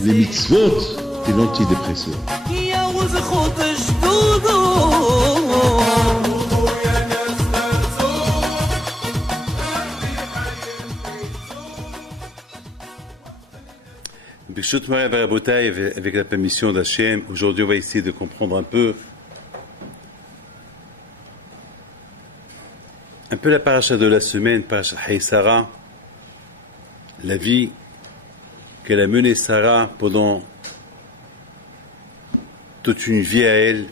Les mitzvot et l'antidépresseur. Birshut Moray Rabotai, avec la permission d'Hachem, aujourd'hui on va essayer de comprendre un peu la paracha de la semaine, paracha Hay Sarah, la vie qu'elle a menée Sarah pendant toute une vie à elle,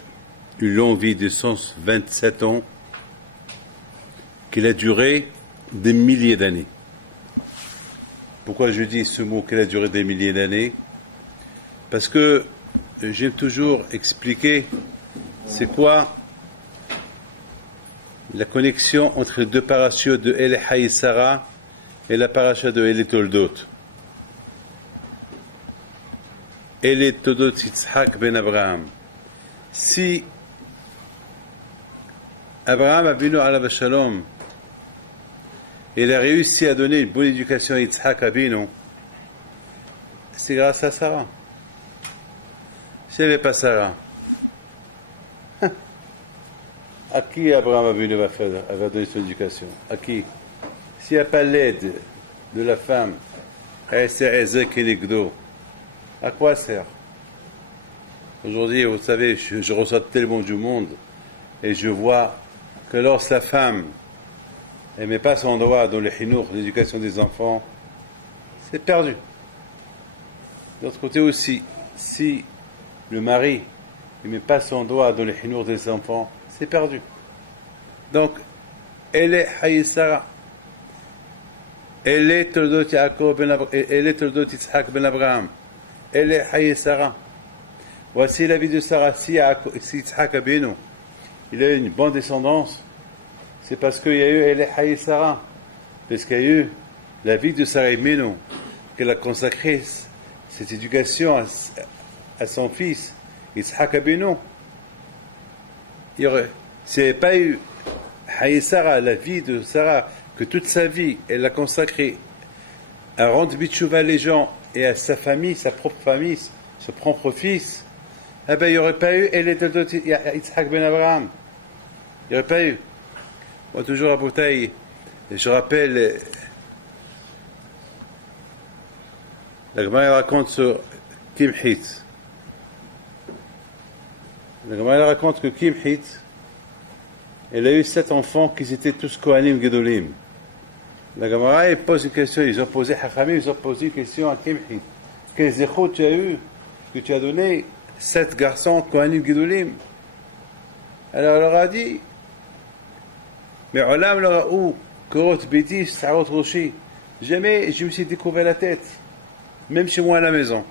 une longue vie de 127 ans, qu'elle a duré des milliers d'années. Pourquoi je dis ce mot qu'elle a duré des milliers d'années? Parce que j'aime toujours expliquer c'est quoi la connexion entre les deux parachutes de El Hay Sarah et la paracha de El Toldot. El Toldot Yitzhak ben Abraham. Si Abraham Avinu alav shalom, il a réussi à donner une bonne éducation à Yitzhak Avinu, c'est grâce à Sarah. S'il n'y avait pas Sarah, à qui Abraham Avinu va donner son éducation? À qui? S'il n'y a pas l'aide de la femme, à quoi sert? Aujourd'hui, vous savez, je reçois tellement du monde et je vois que lorsque la femme elle ne met pas son doigt dans le chinour, l'éducation des enfants, c'est perdu. De l'autre côté aussi, si le mari ne met pas son doigt dans le chinour des enfants, c'est perdu. Donc, elle est Hay Sarah. Elle est Toldot Yaakov ben Abraham. Elle est Toldot Yitzhak ben Abraham. Elle est Hay Sarah. Voici la vie de Sarah. Si Yitzhak Abinu, il a une bonne descendance, c'est parce qu'il y a eu El Hay Sarah, parce qu'il y a eu la vie de Sarah Abinu, qu'elle a consacré cette éducation à son fils, Yitzhak Abinu. S'il n'y avait pas eu Hay Sarah, la vie de Sarah, que toute sa vie, elle a consacrée à rendre bitchouva les gens et à sa famille, sa propre famille, son propre fils, eh bien, il n'y aurait pas eu El Toldot Yitzhak ben Abraham. Il n'y aurait pas eu. Moi, toujours à Boutaï, je rappelle, la Gemara raconte sur Kimhit. La Gemara raconte que Kimhit, elle a eu 7 enfants qui étaient tous Kohanim Gedolim. La Gemara pose une question, ils ont posé Hachamim, ils ont posé une question à Kimhit. Quel zécho tu as eu, que tu as donné 7 garçons Kohanim Gedolim? Alors elle leur a dit, mais Olam le Raou, Korot Bedi, Sarot Roshi. Jamais je me suis découvert la tête, même chez moi à la maison.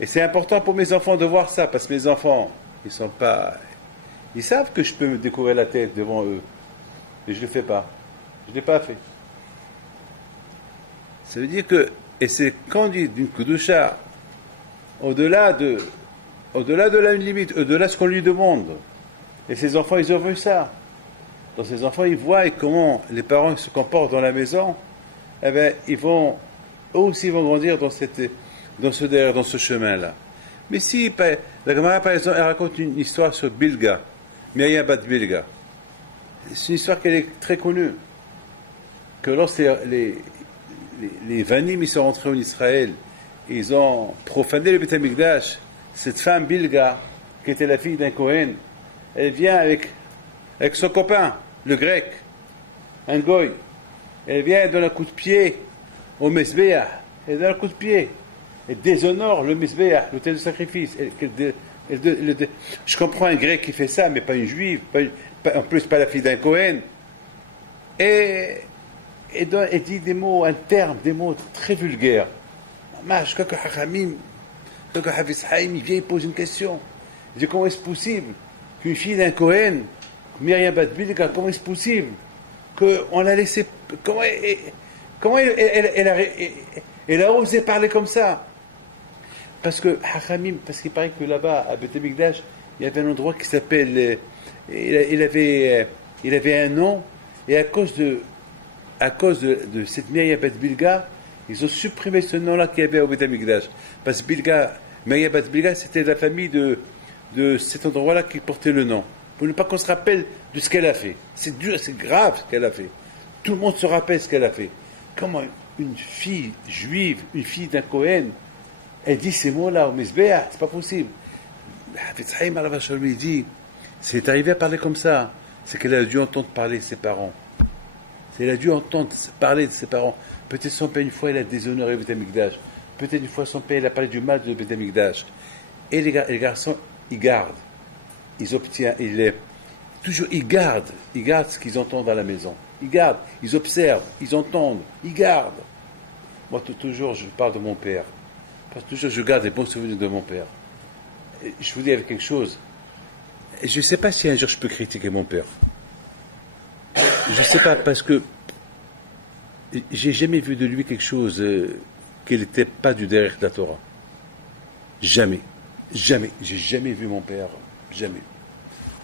Et c'est important pour mes enfants de voir ça, parce que mes enfants, ils savent que je peux me découvrir la tête devant eux. Et je ne le fais pas. Je ne l'ai pas fait. Ça veut dire que, et c'est quand on dit d'une Kudusha, au-delà de la limite, au-delà de ce qu'on lui demande. Et ces enfants, ils ont vu ça. Donc ces enfants, ils voient comment les parents se comportent dans la maison, eh bien, eux aussi vont grandir dans ce chemin-là. Mais si, la Gemara, par exemple, elle raconte une histoire sur Bilga, Myriam bat Bilga. C'est une histoire qui est très connue. Que lorsque les Vanim, ils sont rentrés en Israël, ils ont profané le Beth Amikdash, cette femme Bilga, qui était la fille d'un Kohen, elle vient avec son copain, le grec, un goy. Elle vient et donne un coup de pied au Mesbéach. Elle donne un coup de pied. Elle déshonore le Mesbéach, l'autel de sacrifice. Je comprends un grec qui fait ça, mais pas une juive, en plus pas la fille d'un Kohen. Et elle dit des mots, un terme, des mots très vulgaires. Je crois que Hachamim, quand Hafiz Haïm, il vient, il pose une question. Il dit, comment est-ce possible qu'une fille d'un Kohen, Myriam bat Bilga, comment est-ce possible qu'on l'a laissé... Comment elle a osé parler comme ça? Parce que Hachamim, parce qu'il paraît que là-bas, à Beth Amikdash, il y avait un endroit qui s'appelle... Il avait un nom, et à cause de à cause de cette Miriam Bat Bilga, ils ont supprimé ce nom-là qu'il y avait au Beth Amikdash. Parce que Miriam Bat Bilga, c'était la famille de cet endroit-là qui portait le nom. Pour ne pas qu'on se rappelle de ce qu'elle a fait. C'est dur, c'est grave ce qu'elle a fait. Tout le monde se rappelle ce qu'elle a fait. Comment une fille juive, une fille d'un Cohen, elle dit ces mots-là au Mizbeah, c'est pas possible. Hafetz Chaim Alav Shalom, il dit, c'est arrivé à parler comme ça, c'est qu'elle a dû entendre parler de ses parents. Elle a dû entendre parler de ses parents. Peut-être son père, une fois, il a déshonoré le Beth Amikdash. Peut-être une fois, son père, il a parlé du mal de Beth Amikdash. Et les garçons, ils gardent. Ils obtiennent, toujours, ils gardent ce qu'ils entendent à la maison. Ils gardent, ils observent, ils entendent, ils gardent. Moi, toujours, je parle de mon père. Parce que toujours, je garde les bons souvenirs de mon père. Et je vous dis avec quelque chose. Je ne sais pas si un jour je peux critiquer mon père. Je ne sais pas, parce que j'ai jamais vu de lui quelque chose qui n'était pas du derrière de la Torah. Jamais. Jamais. J'ai jamais vu mon père. Jamais.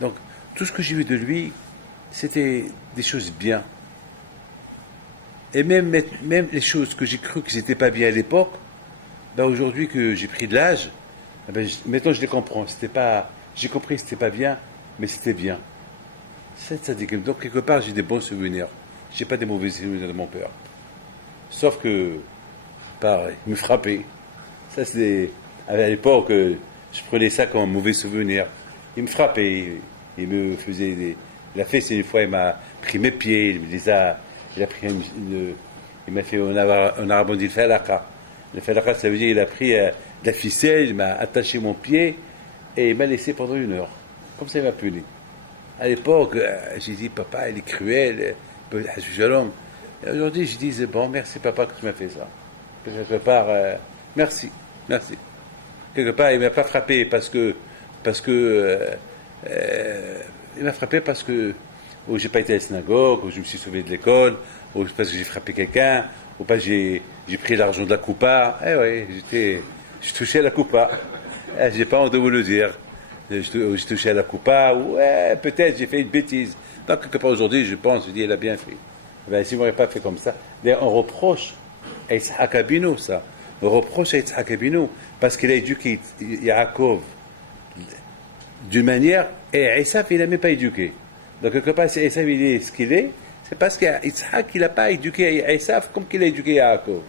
Donc, tout ce que j'ai vu de lui, c'était des choses bien. Et même les choses que j'ai cru que n'étaient pas bien à l'époque, ben aujourd'hui que j'ai pris de l'âge, ben maintenant je les comprends. J'ai compris que c'était pas bien, mais c'était bien. Ça dit que, donc quelque part j'ai des bons souvenirs. J'ai pas des mauvais souvenirs de mon père. Sauf que, pareil, il me frappait. Ça c'est à l'époque, je prenais ça comme un mauvais souvenir. Il me frappait, il me faisait il a fait, c'est une fois, il m'a pris mes pieds, il m'a fait, on a rebondi le falaka. Le falaka, ça veut dire, il a pris de la ficelle, il m'a attaché mon pied, et il m'a laissé pendant 1 heure. Comme ça, il m'a puni. À l'époque, j'ai dit, papa, il est cruel, et aujourd'hui, je dis, bon, merci papa que tu m'as fait ça. Quelque part, merci. Quelque part, il ne m'a pas frappé parce que il m'a frappé parce que ou j'ai pas été à la synagogue, ou je me suis sauvé de l'école, ou parce que j'ai frappé quelqu'un, ou parce que j'ai pris l'argent de la coupa. Eh oui, je touchais à la coupa. J'ai pas honte de vous le dire. J'ai touché à la coupa, ou peut-être j'ai fait une bêtise. Donc, quelque part aujourd'hui, je pense, je dis, il a bien fait. Ben, s'il m'aurait pas fait comme ça, d'ailleurs, on reproche à Yitzhak Abinu ça. On reproche à Yitzhak Abinu parce qu'il a éduqué Yaakov d'une manière, et Esav, il n'a même pas éduqué. Donc, quelque part, si Esav, il est ce qu'il est, c'est parce qu'Yitzhak, il n'a pas éduqué Esav comme qu'il a éduqué Yaakov.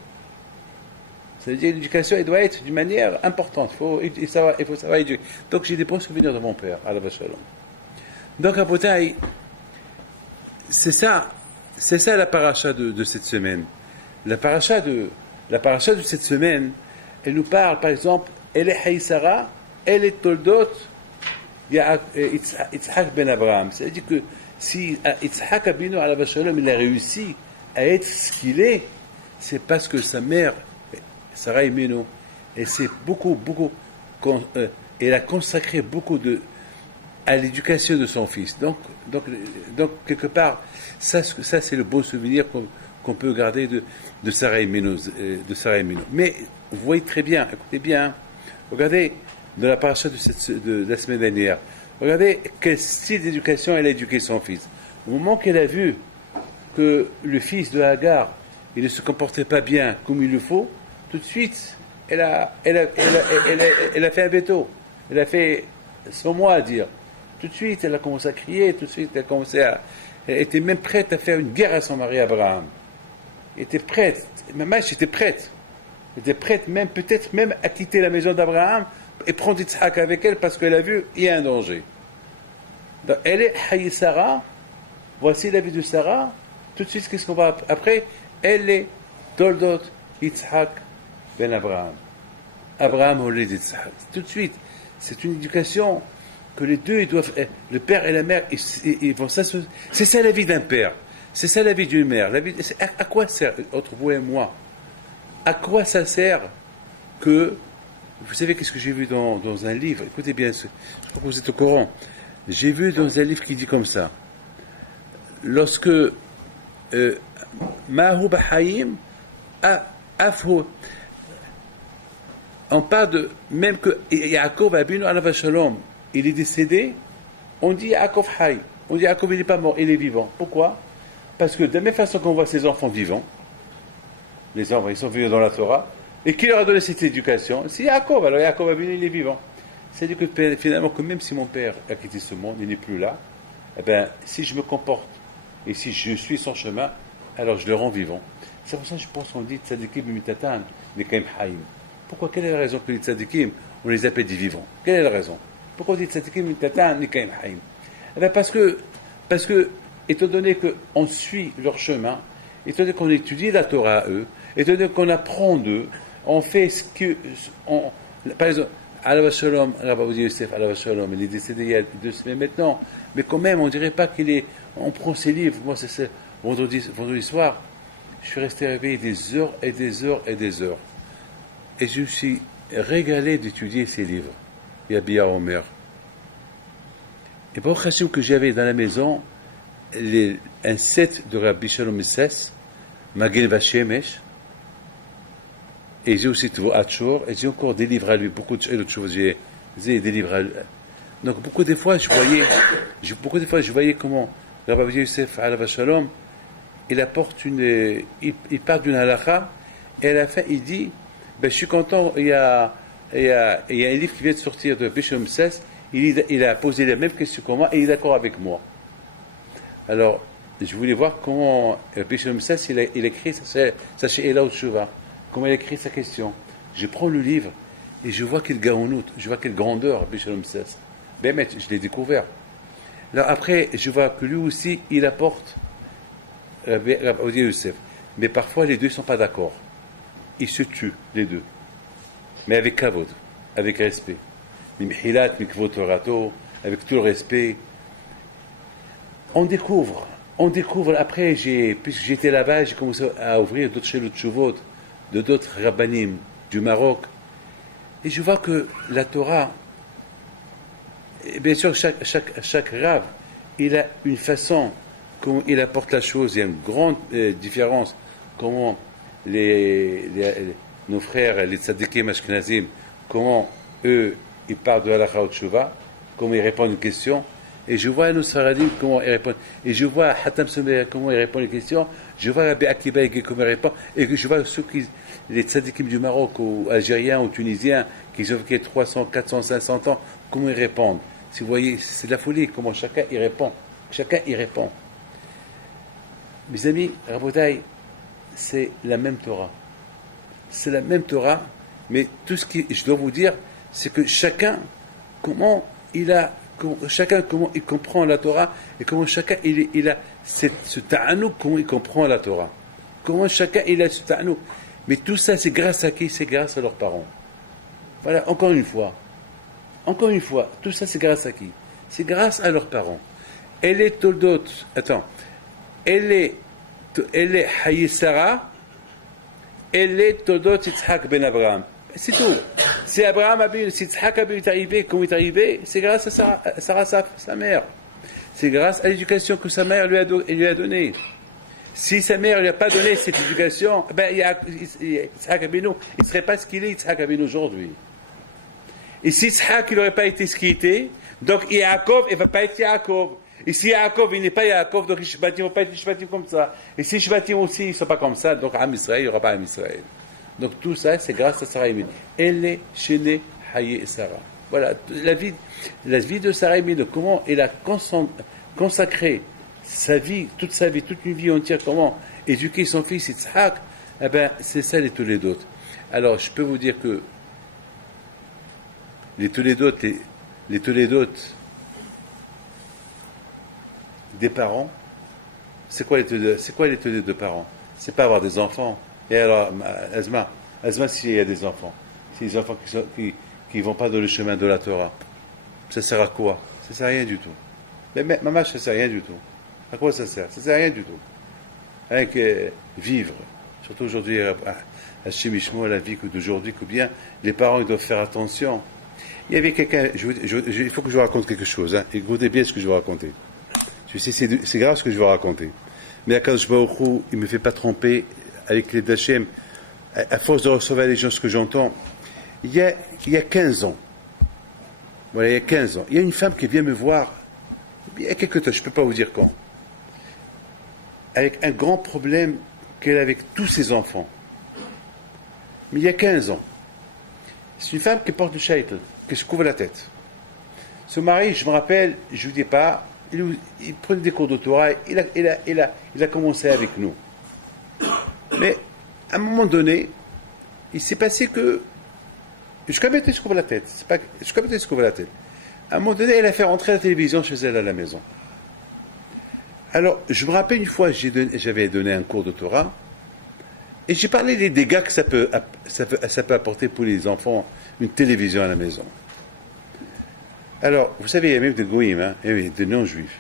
C'est-à-dire, l'éducation, elle doit être d'une manière importante. Il faut savoir éduquer. Donc, j'ai des bons souvenirs de mon père, Alav Shalom. Donc, à Botaï, c'est ça la paracha de cette semaine. La paracha de cette semaine, elle nous parle, par exemple, elle est Haïsara, elle est Toldot, Yitzhak ben Abraham. C'est-à-dire que si Yitzhak Abinu alav shalom, il a réussi à être ce qu'il est, c'est parce que sa mère, Sarah Imenu, elle s'est beaucoup, elle a consacré beaucoup à l'éducation de son fils. Donc quelque part, ça c'est le beau souvenir qu'on peut garder de Sarah Imenu. Mais vous voyez très bien, écoutez bien, regardez dans la paracha de la semaine dernière, regardez quel style d'éducation elle a éduqué son fils. Au moment qu'elle a vu que le fils de Hagar, il ne se comportait pas bien comme il le faut, tout de suite, elle a fait un veto. Elle a fait son mot à dire. Tout de suite, elle a commencé à crier, tout de suite, elle était même prête à faire une guerre à son mari Abraham. Elle était prête, même j'étais prête. Elle était prête même, peut-être même à quitter la maison d'Abraham et prendre Yitzhak avec elle parce qu'elle a vu, il y a un danger. Donc, elle est Haï Sarah, voici la vie de Sarah, tout de suite, qu'est-ce qu'on va après? Elle est Toldot Yitzhak ben Abraham. Abraham Oled Yitzhak. Tout de suite, c'est une éducation que les deux, ils doivent, le père et la mère, ils vont s'associer. C'est ça la vie d'un père, c'est ça la vie d'une mère. À quoi sert, entre vous et moi, à quoi ça sert que, vous savez qu'est-ce que j'ai vu dans un livre, écoutez bien, je crois que vous êtes au courant, j'ai vu dans un livre qui dit comme ça, lorsque Mahu Bahayim Afho, on parle de, même que Yaakov Abinu alav shalom, il est décédé, on dit Yaakov Hay, on dit Yaakov il n'est pas mort, il est vivant. Pourquoi? Parce que de la même façon qu'on voit ces enfants vivants, les enfants, ils sont vivants dans la Torah, et qui leur a donné cette éducation? C'est Yaakov. Alors Yaakov a venu, il est vivant. C'est-à-dire que finalement, que même si mon père a quitté ce monde, il n'est plus là, eh ben, si je me comporte et si je suis son chemin, alors je le rends vivant. C'est pour ça que je pense qu'on dit tzadikim mitatan, nekaim haim. Pourquoi? Quelle est la raison que les tzadikim, on les appelle des vivants? Quelle est la raison? Pourquoi on dit tzadikim mitatan, nekaim haim? Eh ben parce que, étant donné qu'on suit leur chemin, étant donné qu'on étudie la Torah à eux, étant donné qu'on apprend d'eux, on fait ce que... par exemple, Alav Shalom, Rabbi Yosef, Alav Shalom, il est décédé il y a 2 semaines maintenant, mais quand même, on ne dirait pas qu'il est... On prend ses livres, moi c'est ça, vendredi soir, je suis resté réveillé des heures et des heures et des heures. Et je me suis régalé d'étudier ces livres. Yabia Omer. Et pour l'occasion que j'avais dans la maison, un set de Rabbi Shalom Misses, Magen Vashemesh, et j'ai aussi Tvo Achor, et j'ai encore des livres à lui, beaucoup d'autres choses, j'ai des livres à lui. Donc beaucoup de fois, je voyais comment Rabbi Yosef Alav Shalom, il apporte il part d'une halakha, et à la fin, il dit, ben, je suis content, il y a un livre qui vient de sortir de Bishop Misses, il a posé la même question que moi, et il est d'accord avec moi. Alors, je voulais voir comment Bishop Misses, il a écrit ça chez Ela Utshuva, comment il a écrit sa question. Je prends le livre, et je vois quelle gaonout, je vois quelle grandeur Bishop Misses. Ben, mais je l'ai découvert. Alors après, je vois que lui aussi, il apporte Rabbi Yosef. Mais parfois, les deux ne sont pas d'accord. Ils se tuent, les deux. Mais avec kavod, avec respect. Mimhilat, mikvot torato, avec tout le respect. On découvre. Après, puisque j'étais là-bas, j'ai commencé à ouvrir d'autres chez le Tchouvot, de d'autres rabbanim du Maroc. Et je vois que la Torah, et bien sûr, chaque rave, il a une façon, comment il apporte la chose. Il y a une grande différence. Comment nos frères, les tzadikim ashkenazim, comment eux, ils parlent de halakha ou tshuva, comment ils répondent à une question. Et je vois nos sfaradim, comment ils répondent. Et je vois Hatam Somer, comment ils répondent à une question. Je vois Rabbi Akiba, comment il répond. Et je vois les tzadikim du Maroc, ou algériens, ou tunisiens, qui ont vécu 300, 400, 500 ans, comment ils répondent. Si vous voyez, c'est de la folie, comment chacun y répond. Mes amis, Rabotai, c'est la même Torah. Mais tout ce que je dois vous dire, c'est que chacun, comment il comprend la Torah, et comment chacun, il a ce ta'anouk, comment il comprend la Torah. Comment chacun, il a ce ta'anouk. Mais tout ça, c'est grâce à qui? C'est grâce à leurs parents. Voilà, encore une fois, tout ça c'est grâce à qui? C'est grâce à leurs parents. Elle est Toldot, elle est Hayi Sarah, elle est Toldot Yitzhak ben Abraham. C'est tout. Si Abraham a vu, si Yitzhak a vu arrivé, comme il est arrivé, c'est grâce à Sarah, sa mère. C'est grâce à l'éducation que sa mère lui a donnée. Si sa mère ne lui a pas donné cette éducation, ben, Yitzhak Abinu, il ne serait pas ce qu'il est, Yitzhak Abinu aujourd'hui. Et si Yitzhak il n'aurait pas été ce qu'il était, donc Yaakov, il ne va pas être Yaakov. Et si Yaakov, il n'est pas Yaakov, donc les Shbatim ne vont pas être les Shbatim comme ça. Et si les Shbatim aussi, ils ne sont pas comme ça, donc Am Israël, il n'y aura pas Am Israël. Donc tout ça, c'est grâce à Sarah Emine. Elle est Shene Haye et Sarah. Voilà, la vie de Sarah Emine, comment elle a consacré sa vie, toute une vie entière, comment éduquer son fils Yitzhak, eh ben, c'est ça les Tolédotes. Alors, je peux vous dire que les Tolédotes des parents, c'est quoi les Tolédotes de parents? C'est pas avoir des enfants. Et alors, Azma, s'il y a des enfants, c'est des enfants qui vont pas dans le chemin de la Torah, ça sert à quoi? Ça sert à rien du tout. Mais maman, ça sert à rien du tout. À quoi ça sert? Ça sert à rien du tout. Rien que vivre. Surtout aujourd'hui, à Shemishmo, la vie d'aujourd'hui, que bien, les parents ils doivent faire attention. Il y avait quelqu'un, il faut que je vous raconte quelque chose. Hein. Écoutez bien ce que je vais vous raconter. Je sais, c'est grave ce que je vais vous raconter. Mais Akadosh Baruch Hu, il ne me fait pas tromper avec les Dachem. À force de recevoir les gens, ce que j'entends, il y a 15 ans. Voilà, il y a 15 ans. Il y a une femme qui vient me voir, il y a quelque temps, je ne peux pas vous dire quand. avec un grand problème qu'elle a avec tous ses enfants. Mais il y a 15 ans, c'est une femme qui porte le shaitan, qui se couvre la tête. Son mari, je me rappelle, je ne vous dis pas, il prenait des cours de Torah, il a commencé avec nous. Mais à un moment donné, il s'est passé que jusqu'à maintenant il se couvre la tête. Jusqu'à maintenant il se couvre la tête. À un moment donné, elle a fait rentrer la télévision chez elle à la maison. Alors, je me rappelle une fois, j'avais donné un cours de Torah, et j'ai parlé des dégâts que ça peut apporter pour les enfants, une télévision à la maison. Alors, vous savez, il y a même des goïms, des non-juifs.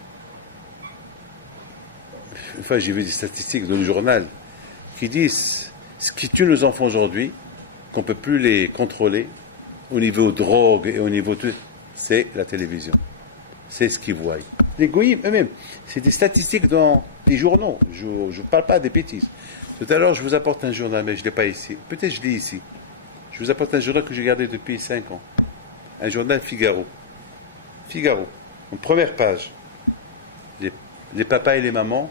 Une fois, j'ai vu des statistiques dans le journal qui disent ce qui tue nos enfants aujourd'hui, qu'on ne peut plus les contrôler, au niveau drogue et au niveau tout, c'est la télévision. C'est ce qu'ils voient. Les goïms eux-mêmes, c'est des statistiques dans les journaux. Je ne parle pas des bêtises. Tout à l'heure, je vous apporte un journal, mais je ne l'ai pas ici. Peut-être je l'ai ici. Je vous apporte un journal que j'ai gardé depuis 5 ans. Un journal Figaro. Figaro, en première page. Les papas et les mamans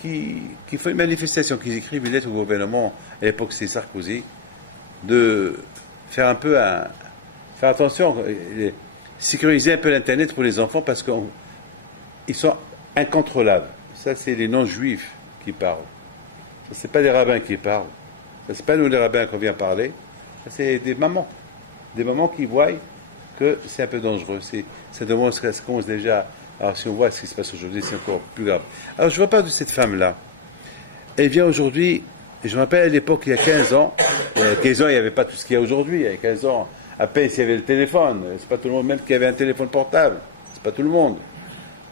qui font une manifestation, qui écrivent une lettre au gouvernement, à l'époque c'est Sarkozy, de faire un peu faire attention, sécuriser un peu l'Internet pour les enfants parce qu'ils sont incontrôlables. Ça, c'est les non-juifs qui parlent. Ça, c'est pas des rabbins qui parlent. Ça, c'est pas nous les rabbins qu'on vient parler. Ça, c'est des mamans. Des mamans qui voient que c'est un peu dangereux. Ça commence déjà. Alors, si on voit ce qui se passe aujourd'hui, c'est encore plus grave. Alors, je vois pas de cette femme-là. Elle vient aujourd'hui, je me rappelle à l'époque, il y a 15 ans. Il y a 15 ans, il n'y avait pas tout ce qu'il y a aujourd'hui. Il y a 15 ans, à peine s'il y avait le téléphone. C'est pas tout le monde même qui avait un téléphone portable. C'est pas tout le monde.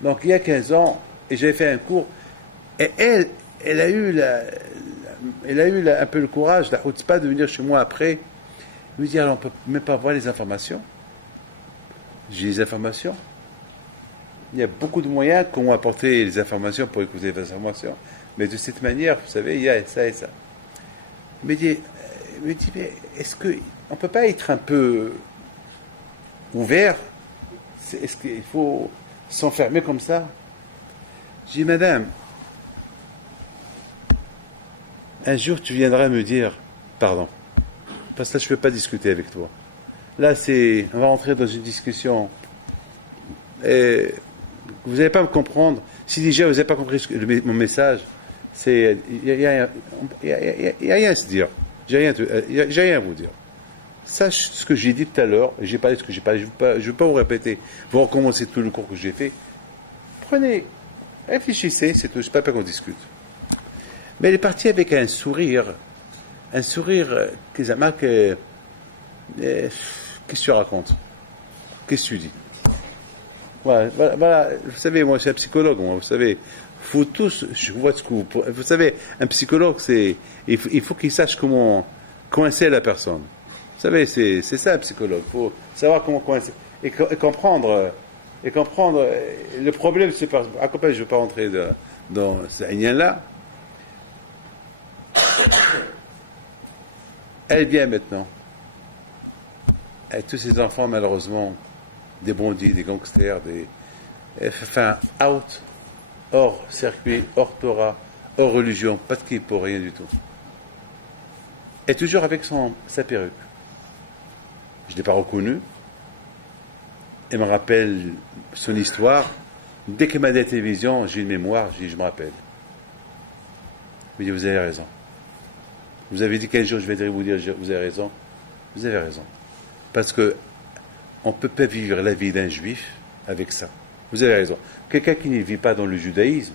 Donc, il y a 15 ans, et j'avais fait un cours, et elle a eu un peu le courage, la chutzpah, de venir chez moi après, me dire, alors, on ne peut même pas voir les informations. J'ai les informations. Il y a beaucoup de moyens qu'on va apporter les informations pour écouter les informations. Mais de cette manière, vous savez, il y a ça et ça. Il me dit, mais est-ce qu'on ne peut pas être un peu ouvert? Est-ce qu'il faut s'enfermer comme ça? J'ai dit, madame, un jour tu viendras me dire pardon. Parce que là, je ne peux pas discuter avec toi. Là, on va rentrer dans une discussion. Et vous n'allez pas me comprendre. Si déjà vous n'avez pas compris mon message, il n'y a rien à se dire. J'ai rien à vous dire. Sache ce que j'ai dit tout à l'heure, et j'ai parlé de ce que j'ai parlé. Je ne veux pas vous répéter. Vous recommencez tout le cours que j'ai fait. Prenez, réfléchissez, c'est tout. Je ne sais pas qu'on discute. Mais elle est partie avec un sourire qui marque. Qu'est-ce que tu racontes? Qu'est-ce que tu dis? Voilà, vous savez, moi, je suis un psychologue, vous savez, faut tous, je vois ce que vous savez, un psychologue, il faut qu'il sache comment coincer la personne. Vous savez, c'est ça, un psychologue, il faut savoir comment coincer, et comprendre, le problème, c'est pas, à côté, je ne veux pas rentrer dans ce lien-là. Elle vient maintenant, avec tous ses enfants, malheureusement, des bandits, des gangsters, out, hors circuit, hors Torah, hors religion, pas de kippour, rien du tout. Et toujours avec sa perruque. Je ne l'ai pas reconnu. Elle me rappelle son histoire. Dès qu'elle m'a dit à la télévision, j'ai une mémoire, je me rappelle. Je me dis, vous avez raison. Vous avez dit qu'un jour je vais vous dire, vous avez raison. Vous avez raison. Parce que on ne peut pas vivre la vie d'un juif avec ça. Vous avez raison. Quelqu'un qui ne vit pas dans le judaïsme,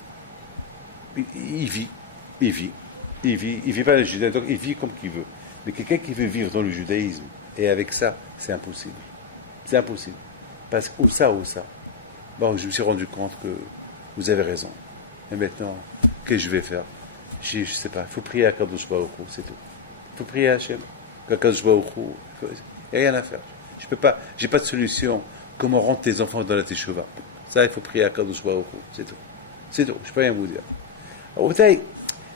il vit pas dans le judaïsme, donc il vit comme qu'il veut. Mais quelqu'un qui veut vivre dans le judaïsme, et avec ça, c'est impossible. C'est impossible. Parce que ou ça. Bon, je me suis rendu compte que vous avez raison. Et maintenant, qu'est-ce que je vais faire? Je ne sais pas. Il faut prier à Kadosh Baruch Hu, c'est tout. Il faut prier à Hachem. Kadosh Baruch Hu, il n'y a rien à faire. Je peux pas, j'ai pas de solution. Comment rendre tes enfants dans la teshuva? Ça, il faut prier à Kadosh Baruch Hu, c'est tout. C'est tout, je peux rien vous dire. Alors,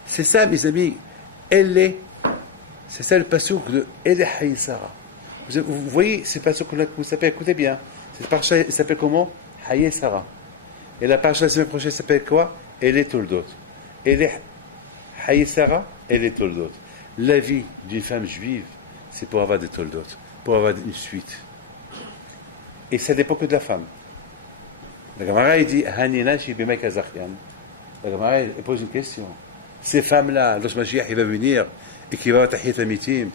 c'est ça, mes amis. C'est ça le passouk de Elle Haï Sarah. Vous voyez, c'est le passouk-là que vous savez, écoutez bien. Cette parcha, il s'appelle comment? Haï Sarah. Et la parcha la semaine prochaine s'appelle quoi? Elle est Toldot. Et les Haïsara et les Toldot. La vie d'une femme juive, c'est pour avoir des Toldot, pour avoir une suite. Et ça dépend que de la femme. La Gemara dit Hanina Shibima Kazachian. La Gemara pose une question. Ces femmes-là, lorsque Mashiach il va venir et qu'il va avoir Tahiyat Amitim,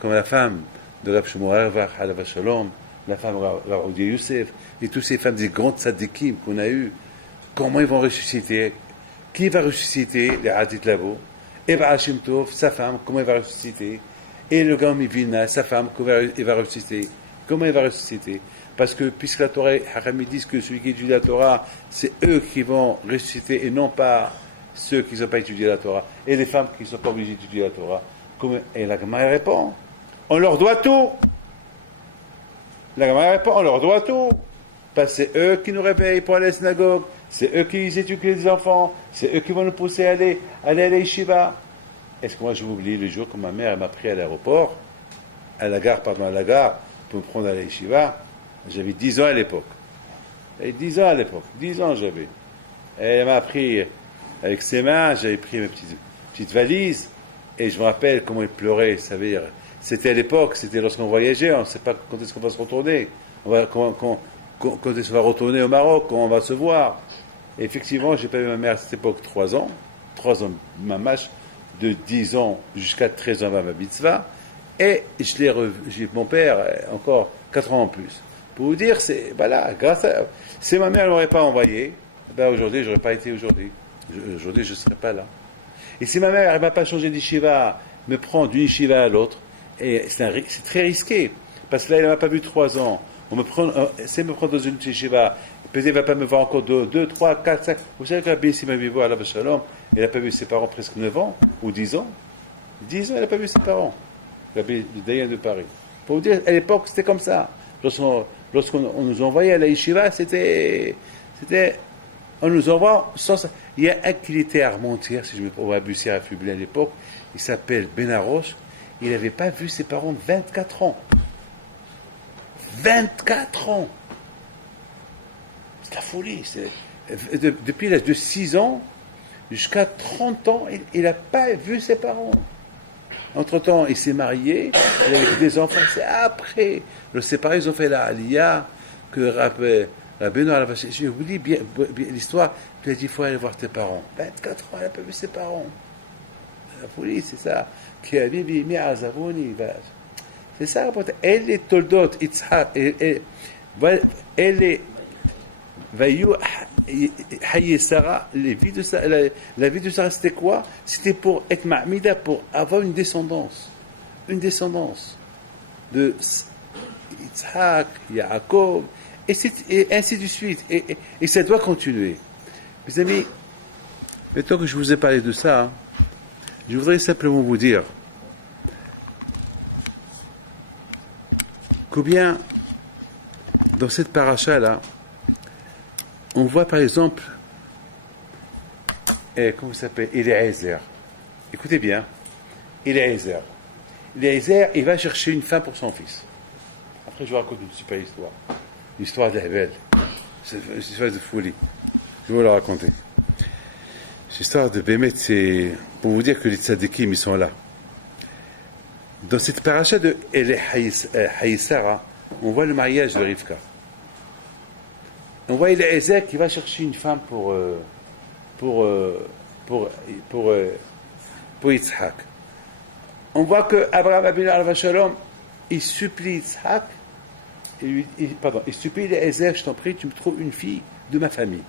comme la femme de Rav Shmuel Arvach, Halav Shalom, la femme de Rav Odia Youssef, et toutes ces femmes des grandes tzadikim qu'on a eues, comment ils vont ressusciter? Qui va ressusciter les Hadith Lavo? Et Baal Shem Tov, sa femme, comment il va ressusciter? Et le Gaon Vilna, sa femme, comment il va ressusciter? Comment il va ressusciter? Parce que, puisque la Torah, Hachamim disent que celui qui étudie la Torah, c'est eux qui vont ressusciter et non pas ceux qui n'ont pas étudié la Torah. Et les femmes qui ne sont pas obligées d'étudier la Torah. Et la Gemara répond, on leur doit tout. La Gemara répond, on leur doit tout. Parce que c'est eux qui nous réveillent pour aller à la synagogue. C'est eux qui éduquent les enfants. C'est eux qui vont nous pousser à aller à l'Yeshiva. Est-ce que moi je m'oublie le jour que ma mère m'a pris à l'aéroport, à la gare, pour me prendre à l'Yeshiva? J'avais 10 ans à l'époque. J'avais 10 ans à l'époque. 10 ans j'avais. Elle m'a pris avec ses mains, j'avais pris mes petites valises, et je me rappelle comment il pleurait. Ça veut dire, c'était à l'époque, c'était lorsqu'on voyageait, on ne sait pas quand est-ce qu'on va se retourner. Quand est-ce qu'on va retourner au Maroc, quand on va se voir. Et effectivement, j'ai pas vu ma mère à cette époque 3 ans. 3 ans, ma mâche, de 10 ans jusqu'à 13 ans, ma mitzvah. Et je l'ai revu, j'ai mon père, encore 4 ans en plus. Pour vous dire, c'est, voilà, si ma mère ne m'aurait pas envoyé, ben aujourd'hui, je n'aurais pas été aujourd'hui. Aujourd'hui, je ne serais pas là. Et si ma mère ne va pas changer d'yeshiva, me prendre d'une yeshiva à l'autre, et c'est très risqué. Parce que là, elle ne m'a pas vu 3 ans. Si elle me prend dans une yeshiva, peut-être elle ne va pas me voir encore 2, 3, 4, 5. Vous savez que Rabbi Yissi m'a vu voir à la Shalom, elle n'a pas vu ses parents presque 9 ans, ou 10 ans. 10 ans, elle n'a pas vu ses parents. Rabbi Dayan de Paris. Pour vous dire, à l'époque, c'était comme ça. Lorsqu'on nous envoyait à la yeshiva, on nous envoie sans. Il y a un qui était à Armentières, si je me trompe, à Bussière à Fublé à l'époque, il s'appelle Benaroche, il n'avait pas vu ses parents 24 ans. 24 ans! C'est la folie. Depuis l'âge de 6 ans jusqu'à 30 ans, il n'a pas vu ses parents. Entre-temps, il s'est marié, il avait des enfants, c'est après. Ses parents, ils ont fait la Aliyah, que Rabbeinu, je vous dis bien l'histoire, il a dit, il faut aller voir tes parents. 24 ans, il n'a pas vu ses parents. La folie, c'est ça. C'est ça, elle est Toldot, elle est Vayu Hayesara, la vie de Sarah, c'était quoi? C'était pour être Ma'mida, pour avoir une descendance. Une descendance de Yitzhak, Yaakov, et ainsi de suite. Et ça doit continuer. Mes amis, maintenant que je vous ai parlé de ça, je voudrais simplement vous dire combien, dans cette paracha-là, on voit par exemple, comment il s'appelle? Eliezer. Écoutez bien, Eliezer. Eliezer, il va chercher une femme pour son fils. Après, je vous raconte une super histoire. L'histoire de Hebel. C'est une histoire de folie. Je vais vous la raconter. Cette histoire de Bémet, c'est pour vous dire que les tzadikim, ils sont là. Dans cette paracha de Hayisara, on voit le mariage de Rivka. On voit Eliezer qui va chercher une femme pour Yitzhak. On voit que Abraham Abinu Alav Shalom, il supplie Yitzhak, il supplie Eliezer, je t'en prie, tu me trouves une fille de ma famille.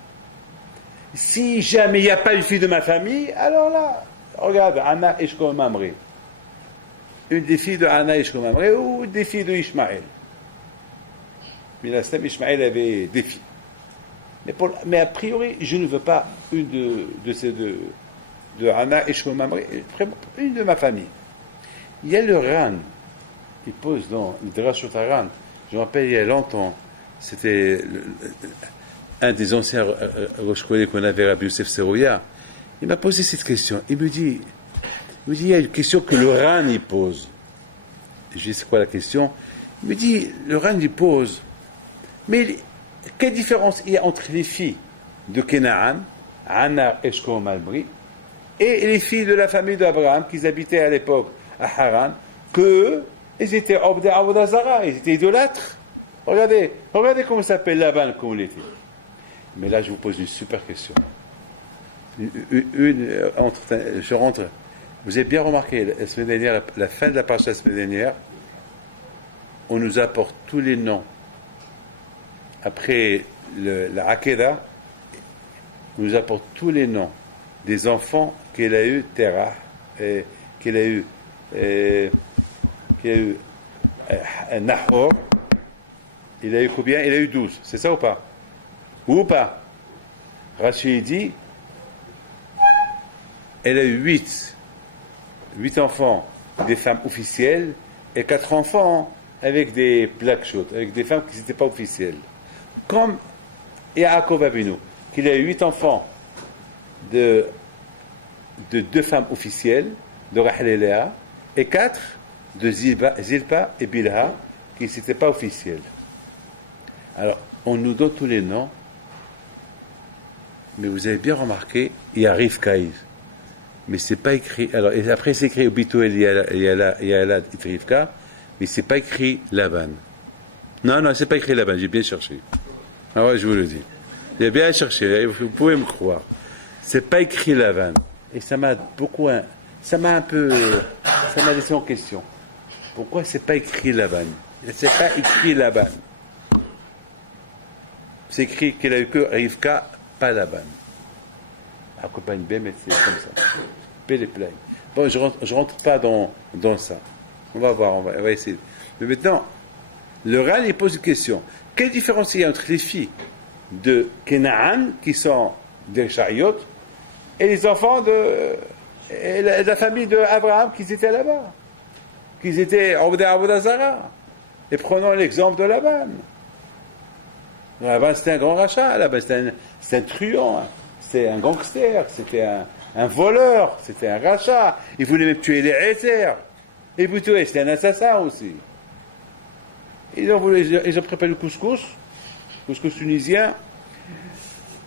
Si jamais il n'y a pas une fille de ma famille, alors là, regarde, Anna Eshko Mamre. Une des filles de Anna Eshko Mamre ou des filles de Ishmaël. Mais là, Ishmaël avait des filles. Mais a priori, je ne veux pas une de ces deux, de Anna et Shlomo Mamre, une de ma famille. Il y a le Ran, il pose dans le Drashot Ran, je me rappelle il y a longtemps, c'était un des anciens Rosh Kollel qu'on avait, Rabbi Yosef Serouya, il m'a posé cette question. Il me dit, il y a une question que le Ran il pose. Je lui dis, c'est quoi la question? Il me dit, le Ran il pose, mais quelle différence il y a entre les filles de Kenaan, Anna et Shlomo Mamre, et les filles de la famille d'Abraham, qui habitaient à l'époque à Haran, qu'eux, ils étaient Abdazara, ils étaient idolâtres. Regardez comment s'appelle Laban, comment il était. Mais là, je vous pose une super question. Je rentre. Vous avez bien remarqué, la semaine dernière, la fin de la page de la semaine dernière, on nous apporte tous les noms. Après la Hakeda, on nous apporte tous les noms des enfants qu'il a eu Terah, qu'il a eu Nahor. Il a eu combien? Il a eu 12. C'est ça ou pas? Ou pas? Rachid dit, elle a eu 8 enfants, des femmes officielles, et 4 enfants avec des black shots, avec des femmes qui n'étaient pas officielles. Comme Yaakov Avinu, qu'il a eu 8 enfants de 2 femmes officielles, de Rachel et Léa, et 4 de Zilpa et Bilha, qui n'étaient pas officielles. Alors, on nous donne tous les noms, mais vous avez bien remarqué, il y a Rivkaï, mais c'est pas écrit. Alors, et après, c'est écrit au Bituel, il y a la Rivka, mais c'est pas écrit Laban. Non, c'est pas écrit Laban, j'ai bien cherché. Ah ouais, je vous le dis. J'ai bien cherché, vous pouvez me croire. C'est pas écrit Laban. Et ça m'a laissé en question. Pourquoi c'est pas écrit Laban? C'est pas écrit Laban. C'est écrit qu'il a eu que Rivka, pas Laban. Accompagne bien, mais c'est comme ça. Péléplaï. Bon, je rentre pas dans ça. On va voir, on va essayer. Mais maintenant, le Ran, il pose une question. Quelle différence il y a entre les filles de Canaan, qui sont des chariotes, et les enfants de la famille d'Abraham qui étaient là-bas, qui étaient Abodazara? Et prenons l'exemple de Laban. Laban, c'était un grand rachat. Laban, c'était un truand, c'était un gangster, c'était un voleur, c'était un rachat. Il voulait même tuer les Hézers. Et vous tuez, c'était un assassin aussi. Ils ont préparé le couscous tunisien.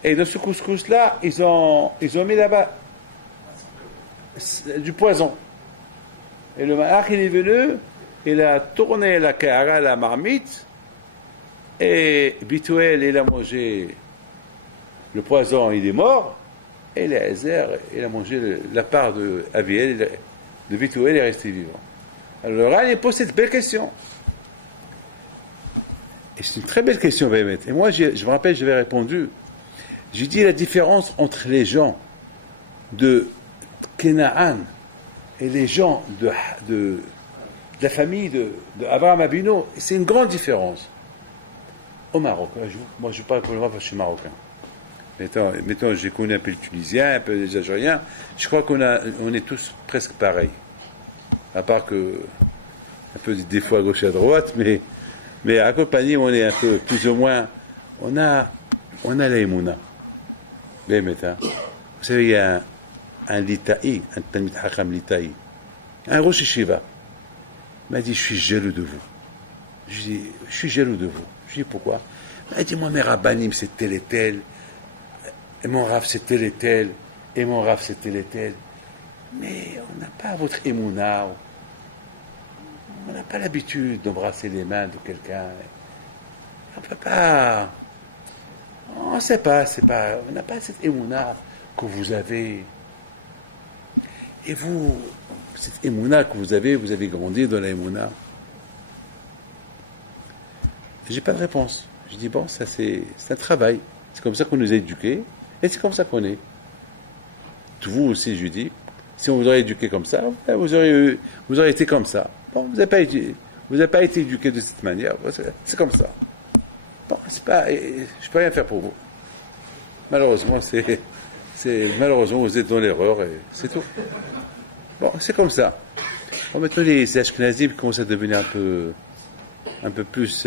Et dans ce couscous-là, ils ont mis là-bas du poison. Et le malach, il est venu, il a tourné la kahara, la marmite, et Bituel, il a mangé le poison, il est mort, et Eliezer, il a mangé la part de Aviel, de Bituel, il est resté vivant. Alors le Ran, il pose cette belle question. Et c'est une très belle question, Bémet. Et moi, je me rappelle, j'avais répondu. J'ai dit la différence entre les gens de Canaan et les gens de la famille d'Abraham Avinu, c'est une grande différence. Au Maroc, moi je parle pour le Maroc parce que je suis marocain. Mettons, je connais un peu le Tunisien, un peu les Algériens, je crois qu'on est tous presque pareils. À part que, un peu des fois à gauche et à droite, mais accompagnés, on est un peu, plus ou moins, on a la Emouna. Vous savez, il y a un Litaï, un Talmid Hakam Litaï, un Rosh Yeshiva. Il m'a dit, je suis jaloux de vous. Je dis, je suis jaloux de vous. Je dis, pourquoi? Il m'a dit, moi, mes rabbanim, c'est tel et tel, et mon raf, c'est tel et tel, et mon raf, c'est tel et tel. Mais on n'a pas votre émouna, on n'a pas l'habitude d'embrasser les mains de quelqu'un. On ne peut pas. On ne sait pas, on n'a pas cette émouna que vous avez. Et vous, cette émouna que vous avez grandi dans la émouna. J'ai pas de réponse. Je dis, bon, ça c'est un travail. C'est comme ça qu'on nous a éduqués, et c'est comme ça qu'on est. Vous aussi, je dis, si on vous aurait éduqué comme ça, vous aurez été comme ça. Bon, vous n'avez pas été éduqué de cette manière, c'est comme ça. Bon, je peux rien faire pour vous. Malheureusement, malheureusement, vous êtes dans l'erreur, et c'est tout. Bon, c'est comme ça. Bon, maintenant, les Ashkenazim commencent à devenir un peu plus...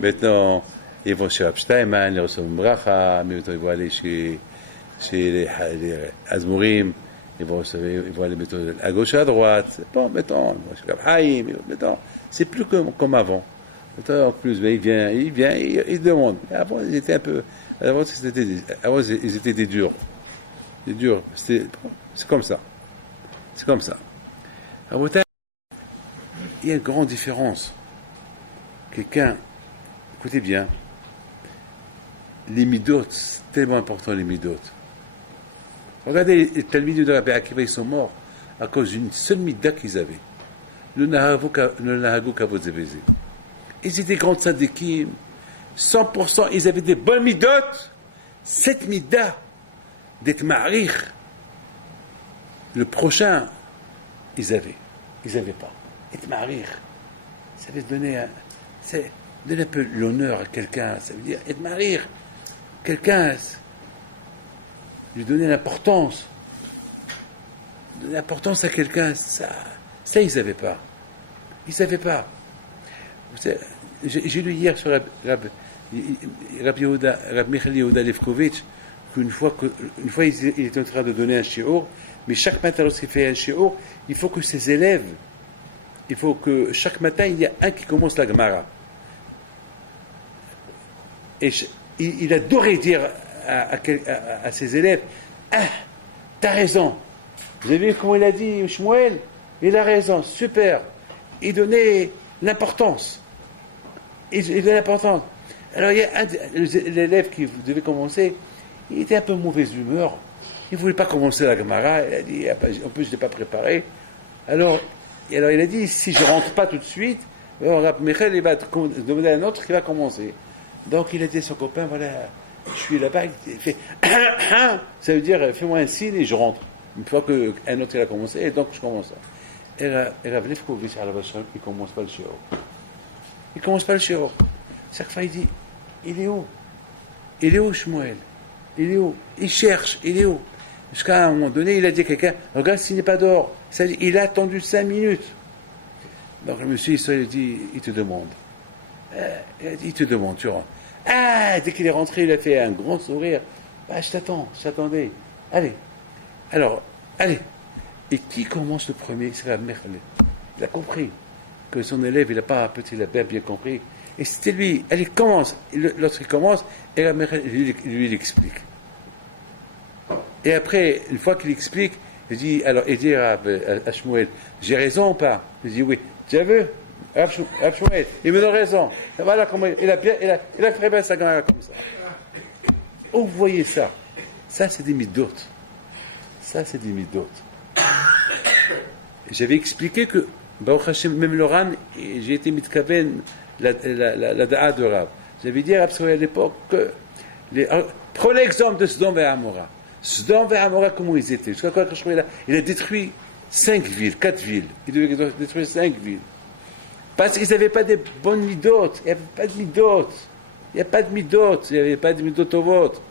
maintenant, ils vont chez Rav Steinman, ils reçoivent une bracha, mais maintenant, ils vont aller chez les Azmorim, ils vont aller maintenant à gauche et à droite. Bon, maintenant, ils vont chez Rav Haïm, maintenant, c'est plus comme avant. Maintenant, en plus, il vient, il demande. Avant, ils étaient un peu... Avant, ils étaient des durs. C'est dur. C'est comme ça. C'est comme ça. Rabotai, il y a une grande différence. Quelqu'un, écoutez bien, les midot, c'est tellement important les midot. Regardez, les talmidim de Rabbi Akiva, ils sont morts à cause d'une seule midda qu'ils avaient. Le nahagu kavod zeveze. Ils étaient grands tzadikim, 100%, ils avaient des bonnes midot. Cette midda, d'être ma'arich, le prochain, ils n'avaient pas. Être ma'arich, ça veut donner un peu l'honneur à quelqu'un, ça veut dire être ma'arich, quelqu'un, lui donner l'importance. Donner l'importance à quelqu'un, ça ils n'avaient pas. Ils ne savaient pas. J'ai lu hier sur Rabbi Michal Yehuda Lefkovitch qu'une fois il est en train de donner un shiur, mais chaque matin lorsqu'il fait un shiur, il faut que ses élèves, il faut que chaque matin il y a un qui commence la Gemara. Et il adorait dire à ses élèves, t'as raison. Vous avez vu comment il a dit Shmuel? Il a raison, super. Il donnait l'importance. Il donnait l'importance. Alors il y a l'élève qui devait commencer, il était un peu mauvaise humeur. Il ne voulait pas commencer la Gemara. Il a dit, en plus je ne l'ai pas préparé. Alors il a dit, si je ne rentre pas tout de suite, alors Michel il va demander à un autre qui va commencer. Donc il a dit à son copain, voilà, je suis là-bas, il fait ça veut dire, fais-moi un signe et je rentre. Une fois qu'un autre il a commencé, et donc je commence. Et Rav Lefkovitch, il ne commence pas le shiur. Il ne commence pas le shiur. Chaque fois il dit, il est où? Il est où Shmuel? Il est où? Il cherche, il est où? Jusqu'à un moment donné, il a dit à quelqu'un, regarde s'il n'est pas dehors. Il a attendu 5 minutes. Donc le monsieur, il dit, il te demande. Il te demande, tu rentres. Dès qu'il est rentré, il a fait un grand sourire. Je t'attendais. Allez. Alors, allez. Et qui commence le premier? C'est la mère. Il a compris que son élève, il n'a pas bien compris. Et c'était lui. Allez, commence. Lorsqu'il commence, et la mère, lui, il explique. Et après, une fois qu'il explique, il dit à Shmuel, j'ai raison ou pas? Il dit oui. Tu as vu? Shmuel, il me donne raison. Voilà comment il a fait bien sa gamara comme ça. Oh, vous voyez ça? Ça, c'est des midot. J'avais expliqué que, Baruch Hashem, même le Ran, j'ai été mitkaven la da'a de Rav. J'avais dit à Rav à l'époque que, prenez l'exemple de Sodom et Amora. Sodom et Amora, comment ils étaient? Jusqu'à quoi il a détruit 4 villes. Il devait détruire 5 villes. Parce qu'ils n'avaient pas des bonnes midot. Il n'y avait pas de midot au vote.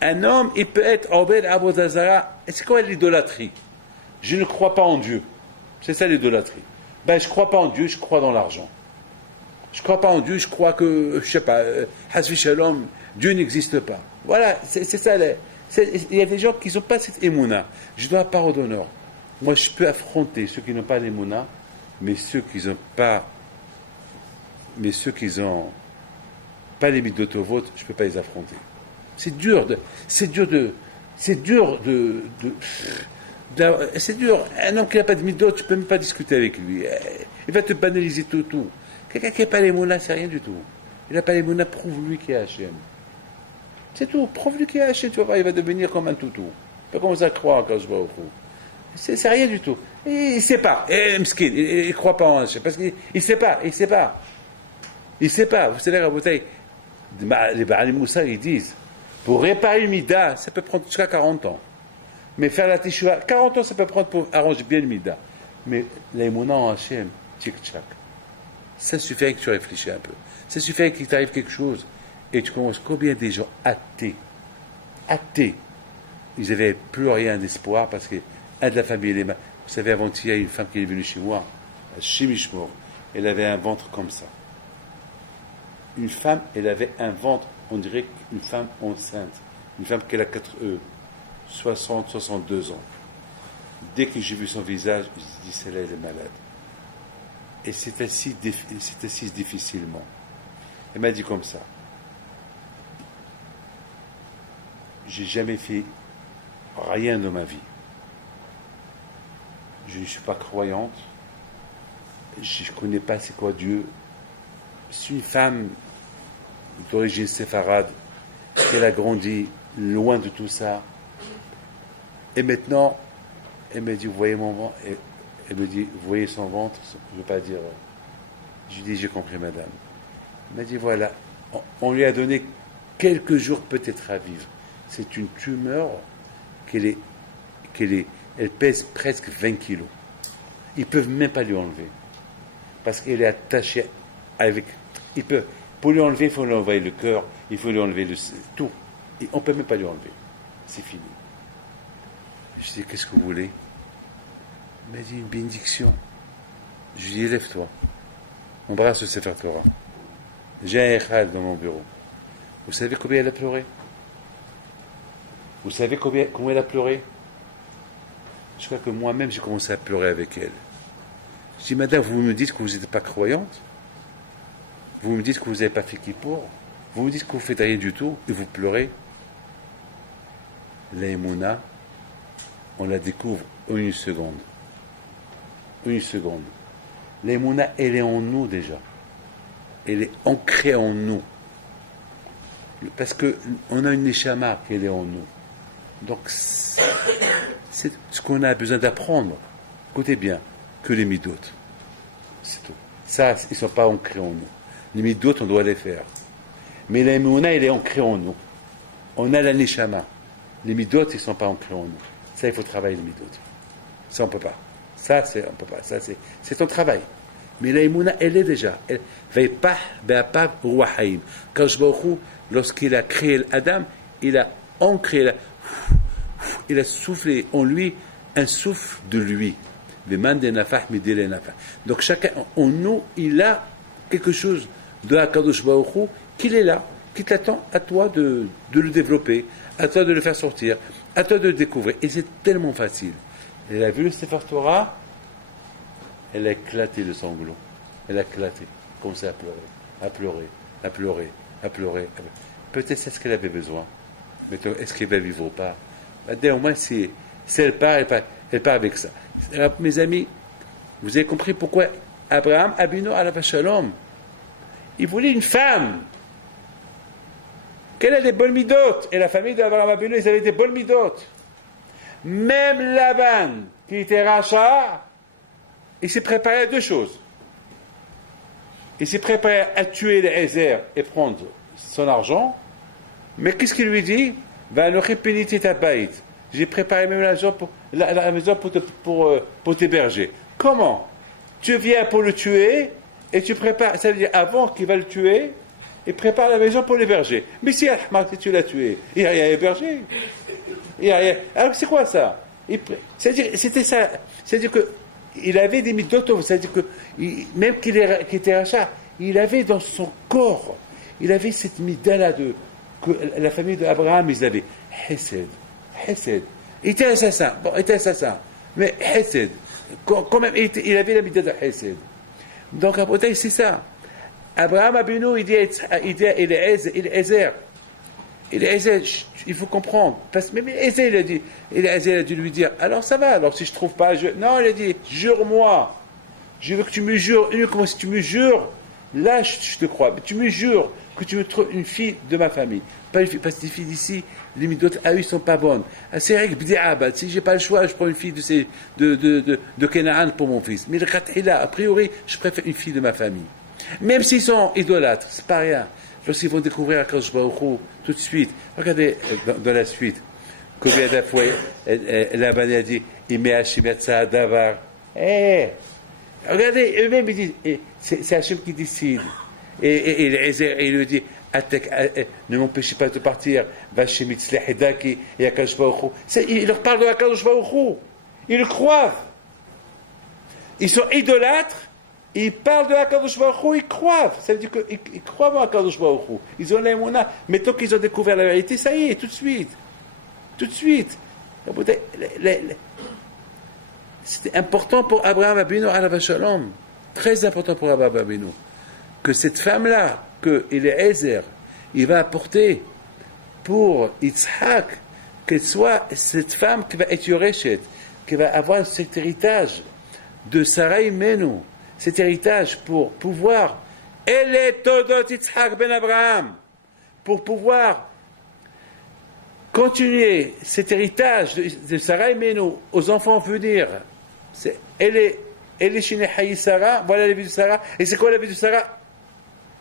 Un homme, il peut être Obed Abodazara. Et c'est quoi l'idolâtrie? Je ne crois pas en Dieu. C'est ça l'idolâtrie. Je ne crois pas en Dieu, je crois dans l'argent. Je ne crois pas en Dieu, je crois que, je ne sais pas, Hasvi Shalom, Dieu n'existe pas. Voilà, c'est ça. Il y a des gens qui n'ont pas cette émouna. Je dois parole d'honneur. Moi, je peux affronter ceux qui n'ont pas l'émouna, mais ceux qui n'ont pas les midotovot, je ne peux pas les affronter. C'est dur. Un homme qui n'a pas de midot, tu ne peux même pas discuter avec lui. Il va te banaliser tout. Quelqu'un qui n'a pas les monas, c'est rien du tout. Il n'a pas les monas, prouve-lui qu'il est Hachem. C'est tout. Prouve-lui qu'il est Hachem, tu vas voir, il va devenir comme un toutou. Tu peux commencer à croire quand je vois au fond. C'est rien du tout. Il ne sait pas. Il ne croit pas en Hachem. Parce qu'il ne sait pas. Il ne sait pas. Vous savez, Rabotai, les Ba'alim Moussa, ils disent, pour réparer une mida, ça peut prendre jusqu'à 40 ans. Mais faire la teshuva, 40 ans, ça peut prendre pour arranger bien le mida. Mais l'aïmouna en Hachem, tchik-tchak. Ça suffit que tu réfléchis un peu. Ça suffit qu'il t'arrive quelque chose et tu commences. Combien des gens athées, ils n'avaient plus rien d'espoir parce qu'un de la famille, vous savez, avant-hier, il y a une femme qui est venue chez moi, à Shimishmor, elle avait un ventre comme ça. Une femme, elle avait un ventre, on dirait une femme enceinte. Une femme qui a 60, 62 ans. Dès que j'ai vu son visage, je me suis dit, celle-là, elle est malade. Et c'est assise difficilement. Elle m'a dit comme ça. J'ai jamais fait rien de ma vie. Je ne suis pas croyante. Je ne connais pas c'est quoi Dieu. Je suis une femme d'origine séfarade. Elle a grandi loin de tout ça. Et maintenant, elle me dit, vous voyez mon ventre? Elle me dit, vous voyez son ventre? Je ne veux pas dire. Je lui dis, j'ai compris, madame. Elle m'a dit, voilà, on lui a donné quelques jours peut-être à vivre. C'est une tumeur elle pèse presque 20 kilos. Ils ne peuvent même pas lui enlever. Parce qu'elle est attachée avec... pour lui enlever, il faut lui enlever le cœur, il faut lui enlever tout. Et on ne peut même pas lui enlever. C'est fini. Je dis, qu'est-ce que vous voulez? Il m'a dit, une bénédiction. Je lui dis, lève-toi. Embrasse le Sefer Torah. J'ai un Echad dans mon bureau. Vous savez combien elle a pleuré? Vous savez comment elle a pleuré? Je crois que moi-même, j'ai commencé à pleurer avec elle. Je dis, madame, vous me dites que vous n'êtes pas croyante? Vous me dites que vous n'avez pas fait Kippour? Vous me dites que vous ne faites rien du tout et vous pleurez? L'aïmouna, on la découvre en une seconde. Une seconde. L'aïmouna, elle est en nous déjà. Elle est ancrée en nous. Parce qu'on a une neshama qui est en nous. Donc, c'est ce qu'on a besoin d'apprendre. Écoutez bien, que les midot. C'est tout. Ça, ils ne sont pas ancrés en nous. Les midot, on doit les faire. Mais la émouna, elle est ancrée en nous. On a la neshama. Les midot, ils ne sont pas ancrés en nous. Ça, il faut travailler les midot. Ça, on ne peut pas. Ça, on peut pas. Ça, c'est ton travail. Mais la émouna, elle est déjà. Lorsqu'il a créé l'Adam, il a ancré, il a soufflé en lui un souffle de lui. Donc chacun en nous, il a quelque chose de Hakadosh Baruch Hu qu'il est là, qui t'attend à toi de le développer, à toi de le faire sortir, à toi de le découvrir. Et c'est tellement facile. Elle a vu le Sefer Torah, elle a éclaté de sanglots. Elle a éclaté, commencé à pleurer, à pleurer, à pleurer, à pleurer. Peut-être c'est ce qu'elle avait besoin. Mais est-ce qu'elle va vivre ou pas? Au moins, si elle part avec ça. Alors, mes amis, vous avez compris pourquoi Abraham Abinu alav shalom, il voulait une femme. Qu'elle a des bonnes midotes. Et la famille d'Abraham Abinu, ils avaient des bonnes midotes. Même Laban, qui était rachat, il s'est préparé à deux choses. Il s'est préparé à tuer les Ézer et prendre son argent. Mais qu'est-ce qu'il lui dit? J'ai préparé même la maison pour t'héberger. Comment? Tu viens pour le tuer et tu prépares. Ça veut dire avant qu'il va le tuer, il prépare la maison pour l'héberger. Mais si tu l'as tué, il n'y a rien à héberger. Alors c'est quoi ça? C'est-à-dire, c'était ça. C'est-à-dire que il avait des midotos, c'est-à-dire que même qu'il était rachat, il avait dans son corps, il avait cette mida-là que la famille d'Abraham, ils avaient. Hesed. Il était assassin. Mais Hesed. Quand même, il avait la mida de Hesed. Donc, c'est ça. Abraham Abinu, il dit Eliezer. Il faut comprendre. Parce que même Eliezer, Eliezer a dû lui dire, alors ça va, alors si je ne trouve pas, non, il a dit, jure-moi. Je veux que tu me jures, uniquement si tu me jures, là je te crois. Mais tu me jures que tu me trouves une fille de ma famille. Pas une fille, parce que les filles d'ici, les midotes à eux, ne sont pas bonnes. C'est vrai que si j'ai pas le choix, je prends une fille de Canaan pour mon fils. Mais le Khatila, a priori, je préfère une fille de ma famille. Même s'ils sont idolâtres, c'est pas rien. Lorsqu'ils vont découvrir Akadosh Baruch Hu, tout de suite, regardez dans la suite, combien de fois Laban a dit, Davar. Regardez, eux-mêmes, ils disent, c'est Hachem qui décide. Et il lui dit, ne m'empêchez pas de partir, va chez Mitzleh Hedaki et Akadosh Baruch Hu. Il leur parle de Akadosh Baruch Hu. Ils le croient. Ils sont idolâtres. Ils parlent de Akadosh Baruch Hu, ils croient. Ça veut dire qu'ils croient en Akadosh Baruch Hu. Ils ont l'émouna. Mais tant qu'ils ont découvert la vérité, ça y est, tout de suite. Tout de suite. C'était important pour Abraham Abinu alav shalom. Très important pour Abraham Abinu. Que cette femme-là, que Eliezer, il va apporter pour Yitzhak, qu'elle soit cette femme qui va être Yoreshet, qui va avoir cet héritage de Sarah Imenu, cet héritage pour pouvoir, elle est Todot Yitzhak ben Abraham, pour pouvoir continuer cet héritage de Sarah Imenu aux enfants venir. Elle est Shinei Sarah, voilà la vie de Sarah. Et c'est quoi la vie de Sarah?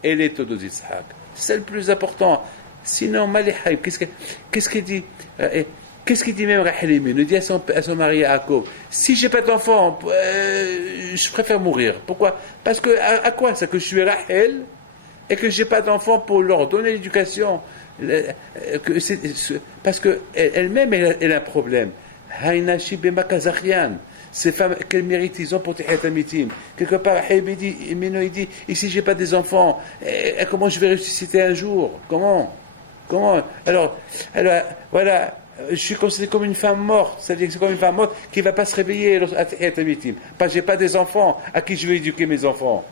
Elle est Todot Yitzhak. C'est le plus important. Sinon, Malihayb, qu'est-ce qu'il dit? Qu'est-ce qu'il dit même Rachel Imenu? Il dit à son mari Yaakov, si j'ai pas d'enfant, je préfère mourir. Pourquoi? Parce que, à quoi ça? Que je suis Rachel et que j'ai pas d'enfant pour leur donner l'éducation. Parce qu'elle-même, elle a un problème. Haïnashi Bema Kazachian. Ces femmes, quel mérite ils ont pour Tehiyat Amitim? Quelque part, Imenu, il dit, ici j'ai pas des enfants, comment je vais ressusciter un jour? Comment? Alors, voilà, je suis considéré comme une femme morte, c'est-à-dire que c'est comme une femme morte qui ne va pas se réveiller à Tehiyat Amitim. Parce que je n'ai pas des enfants à qui je vais éduquer mes enfants.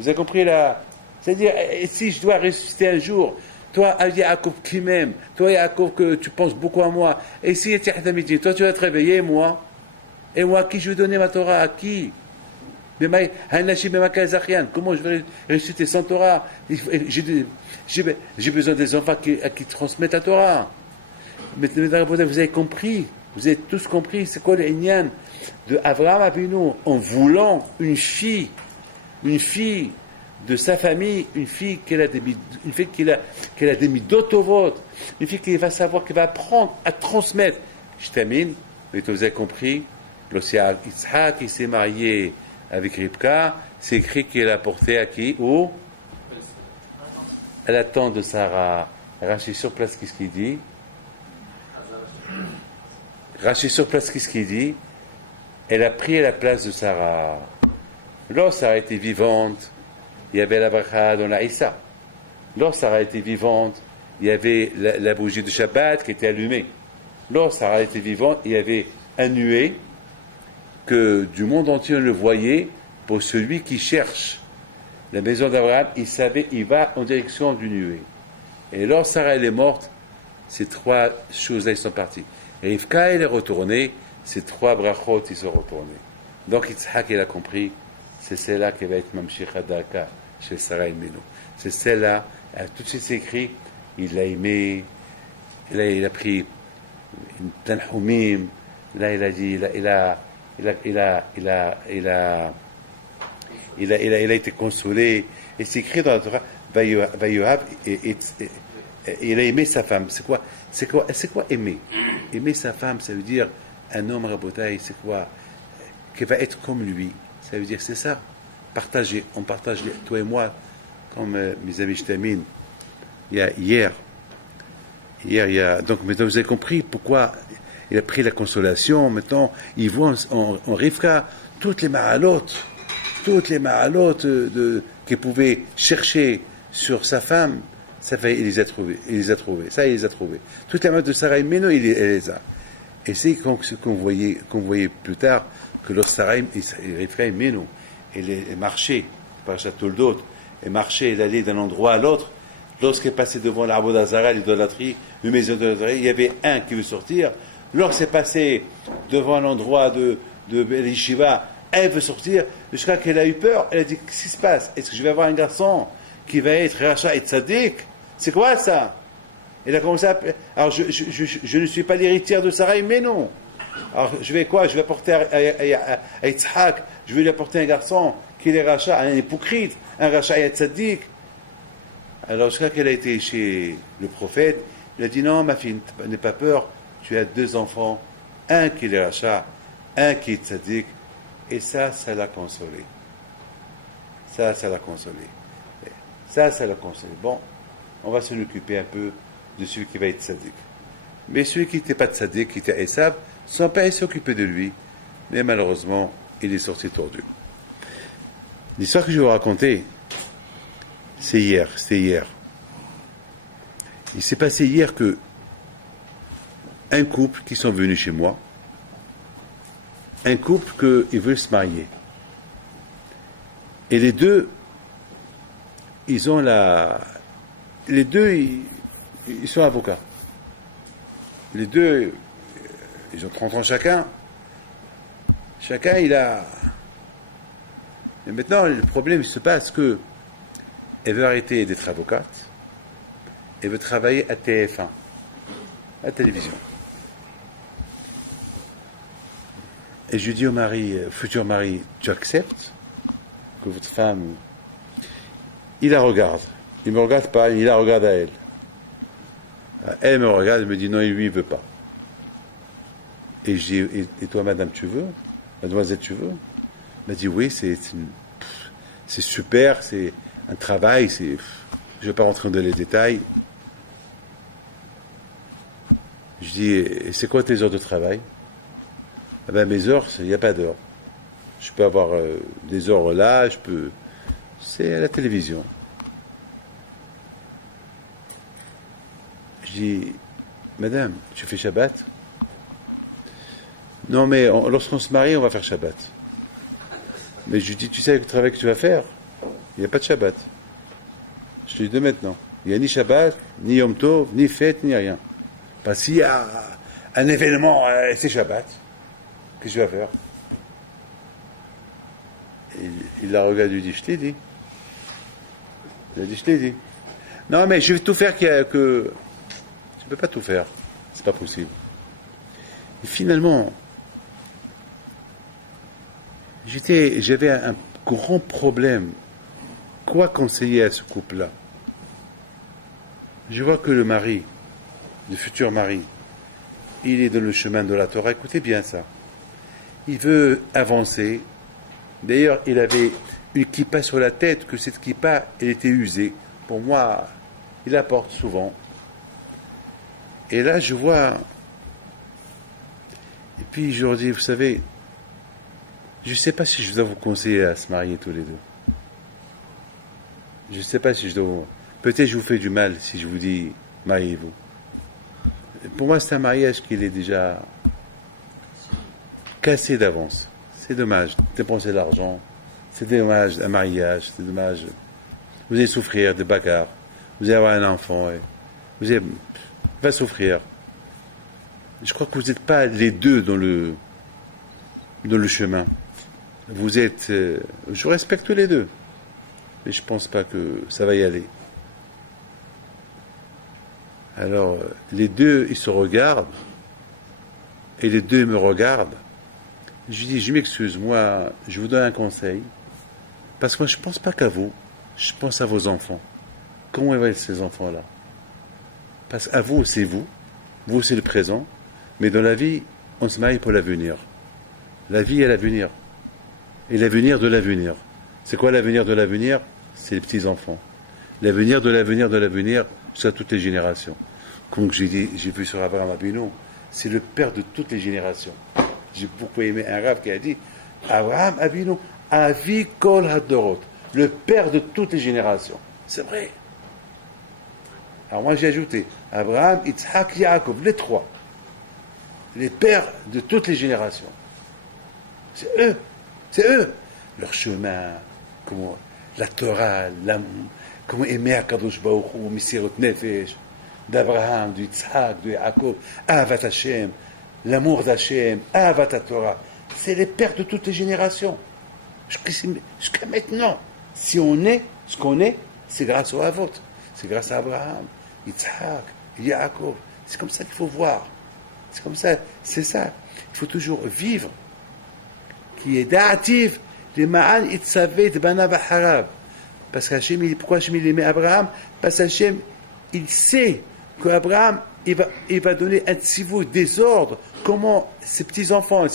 Vous avez compris là? C'est-à-dire, si je dois ressusciter un jour, toi, Yaakov qui m'aime, toi, Yaakov, que tu penses beaucoup à moi, et si Tehiyat Amitim, toi, tu vas te réveiller, moi? Et moi, à qui je vais donner ma Torah? À qui? Comment je vais réciter sans Torah? J'ai besoin des enfants qui transmettent la Torah. Mais vous avez compris, vous avez tous compris, c'est quoi le Inyan de Avraham Avinu en voulant une fille de sa famille, une fille qui a des midotovot, une fille qui va savoir, qui va apprendre à transmettre. Je termine, mais vous avez compris. Lorsqu'il Yitzhak qui s'est marié avec Rivka, c'est écrit qu'il a porté à qui? Où? À la tante de Sarah. Rachid sur place, qu'est-ce qu'il dit? Rachid sur place, qu'est-ce qu'il dit? Elle a pris la place de Sarah. Lorsque Sarah était vivante, il y avait la bracha dans la Issa. Lorsque Sarah était vivante, il y avait la bougie de Shabbat qui était allumée. Lorsque Sarah était vivante, il y avait un nuée que du monde entier on le voyait pour celui qui cherche la maison d'Abraham, il savait, il va en direction du nuée. Et lorsque Sarah elle est morte, ces trois choses-là ils sont parties. Et Rivka elle est retournée, ces trois brachot ils sont retournés. Donc Yitzhak il a compris, c'est celle-là qui va être Mamshich Hadaka chez Sarah Imenu. C'est celle-là, tout de suite c'est écrit, il l'a aimé, là il a pris une tanhumim, là il a dit, il a été consolé. Et c'est écrit dans la Torah, Vayohav, il a aimé sa femme. C'est quoi aimer? Aimer sa femme, ça veut dire un homme rabotaï, c'est quoi? Qui va être comme lui. Ça veut dire c'est ça. Partager. On partage, toi et moi, comme mes amis je termine. Hier, donc maintenant vous avez compris pourquoi il a pris la consolation. Maintenant, il voit en Rivka toutes les mahalotes qu'il pouvait chercher sur sa femme. Ça fait, il les a trouvés. Ça, il les a trouvés. Toutes les mahalotes de Sarah Imenu, il les a. Et c'est qu'on voyait plus tard que lorsque Sarah Rivka Imenu, elle marchait, par Toldot, elle marchait, elle allait d'un endroit à l'autre. Lorsqu'elle passait devant l'arbre d'Azara, l'idolâtrie, une maison d'idolâtrie, il y avait un qui veut sortir. Lorsqu'elle passait devant un endroit de l'Yeshiva, elle veut sortir, jusqu'à qu'elle a eu peur, elle a dit, qu'est-ce qui se passe? Est-ce que je vais avoir un garçon qui va être Racha et Tzadik? C'est quoi ça? Elle a commencé à... Alors, je ne suis pas l'héritière de Sarah, mais non. Alors, je vais quoi? Je vais apporter à Yitzhak, je vais lui apporter un garçon qui est Racha, un hypocrite, un Racha et Tzadik. Alors, jusqu'à qu'elle a été chez le prophète, il a dit, non, ma fille, n'aie pas peur, tu as deux enfants, un qui est Racha, un qui est Tzadik, et ça l'a consolé. Ça l'a consolé. Ça l'a consolé. Bon, on va s'en occuper un peu de celui qui va être Tzadik. Mais celui qui n'était pas Tzadik, qui était Esav, son père s'est occupé de lui, mais malheureusement, il est sorti tordu. L'histoire que je vais vous raconter, c'était hier. Il s'est passé hier que un couple qui sont venus chez moi, un couple qui veut se marier. Et les deux, ils sont avocats. les deux, ils ont 30 ans chacun. Chacun, il a... Et maintenant, le problème se passe que elle veut arrêter d'être avocate, elle veut travailler à TF1, à la télévision. Et je dis au mari, futur mari, tu acceptes que votre femme... Il la regarde. Il ne me regarde pas, il la regarde à elle. Elle me regarde, elle me dit non, lui, il ne veut pas. Et je dis, et toi, madame, tu veux? Mademoiselle, tu veux? Elle m'a dit, oui, c'est super, c'est un travail, je ne vais pas rentrer dans les détails. Je dis, et c'est quoi tes heures de travail? Eh ben, mes heures, il n'y a pas d'heures. Je peux avoir des heures là, c'est à la télévision. Je dis, madame, tu fais Shabbat? Non, mais lorsqu'on se marie, on va faire Shabbat. Mais je lui dis, tu sais le travail que tu vas faire? Il n'y a pas de Shabbat. Je te dis de maintenant. Il n'y a ni Shabbat, ni Yom Tov, ni fête, ni rien. Parce qu'il y a un événement, c'est Shabbat. Qu'est-ce que tu vas faire? Il la regarde et lui dit, je t'ai dit. Il a dit, je t'ai dit. Non, mais je vais tout faire que... Tu ne peux pas tout faire. C'est pas possible. Et finalement, j'avais un grand problème. Quoi conseiller à ce couple-là? Je vois que le mari, le futur mari, il est dans le chemin de la Torah. Écoutez bien ça. Il veut avancer. D'ailleurs, il avait une kippa sur la tête, que cette kippa, elle était usée. Pour moi, il la porte souvent. Et là, je vois... Et puis, je leur dis, vous savez, je ne sais pas si je dois vous conseiller à se marier tous les deux. Je ne sais pas si je dois vous... Peut-être je vous fais du mal si je vous dis, mariez-vous. Pour moi, c'est un mariage qui est déjà cassé d'avance. C'est dommage, dépenser de l'argent. C'est dommage, un mariage. C'est dommage. Vous allez souffrir de bagarres. Vous allez avoir un enfant. Vous allez va souffrir. Je crois que vous n'êtes pas les deux dans le chemin. Vous êtes... je respecte les deux. Mais je ne pense pas que ça va y aller. Alors, les deux, ils se regardent. Et les deux me regardent. Je lui dis, je m'excuse, moi, je vous donne un conseil. Parce que moi, je ne pense pas qu'à vous. Je pense à vos enfants. Comment vont être ces enfants-là? Parce qu'à vous, c'est vous. Vous, c'est le présent. Mais dans la vie, on se marie pour l'avenir. La vie est l'avenir. Et l'avenir de l'avenir. C'est quoi l'avenir de l'avenir? C'est les petits-enfants. L'avenir de l'avenir de l'avenir, c'est toutes les générations. Comme j'ai vu sur Abraham Avinu, c'est le père de toutes les générations. J'ai beaucoup aimé un rave qui a dit Abraham Avinu, Avi Kol Hadorot, le père de toutes les générations. C'est vrai. Alors moi j'ai ajouté Abraham, Yitzhak, Yaakov, les trois. Les pères de toutes les générations. C'est eux. C'est eux. Leur chemin, comment, la Torah, comment aimer Akadosh Baruch Hu, Misirot Nefesh, d'Abraham, d'Yitzhak, de Yaakov, Ahavat Hashem, l'amour d'Hashem, Ahavat Torah. C'est les pères de toutes les générations. Jusqu'à maintenant. Si on est ce qu'on est, c'est grâce au Havot. C'est grâce à Abraham, Yitzhak, Yaakov. C'est comme ça qu'il faut voir. C'est comme ça. C'est ça. Il faut toujours vivre. Qui est da'ativ, les ma'an itzavet bana b'harab. Parce qu'Hachem, pourquoi Hachem il aimait Abraham? Parce qu'Hachem, il sait qu'Abraham, il va donner un tzivou, des ordres. Comment ses petits-enfants,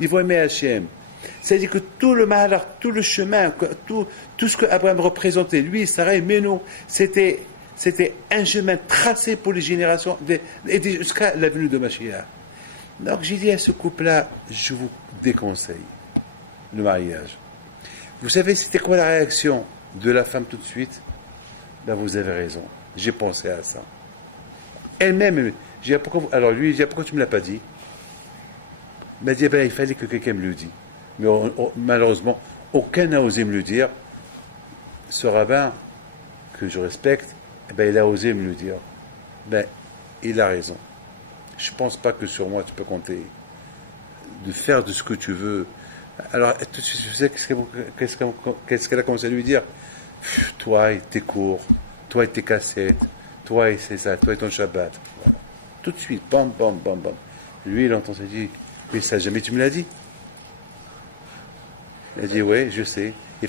ils vont aimer Hachem. C'est-à-dire que tout le malheur, tout le chemin, tout ce que Abraham représentait, lui, Sarah et Méno, c'était un chemin tracé pour les générations, et jusqu'à la venue de Mashiach. Donc j'ai dit à ce couple-là, je vous déconseille le mariage. Vous savez, c'était quoi la réaction de la femme tout de suite? Ben, vous avez raison, j'ai pensé à ça. Elle-même, j'ai dit, alors lui, il dit, pourquoi tu ne me l'as pas dit? Il m'a dit, il fallait que quelqu'un me le dise. Mais malheureusement, aucun n'a osé me le dire. Ce rabbin, que je respecte, il a osé me le dire. Il a raison. Je ne pense pas que sur moi tu peux compter. De faire de ce que tu veux. Alors, tout de suite, je sais qu'est-ce qu'elle a commencé à lui dire. Toi et tes cours, toi et tes cassettes, toi et c'est ça, toi et ton Shabbat. Voilà. Tout de suite, bam, bam, bam, bam. Lui, il entend, il dit, mais ça, jamais tu me l'as dit. Il a dit, ouais, je sais. Il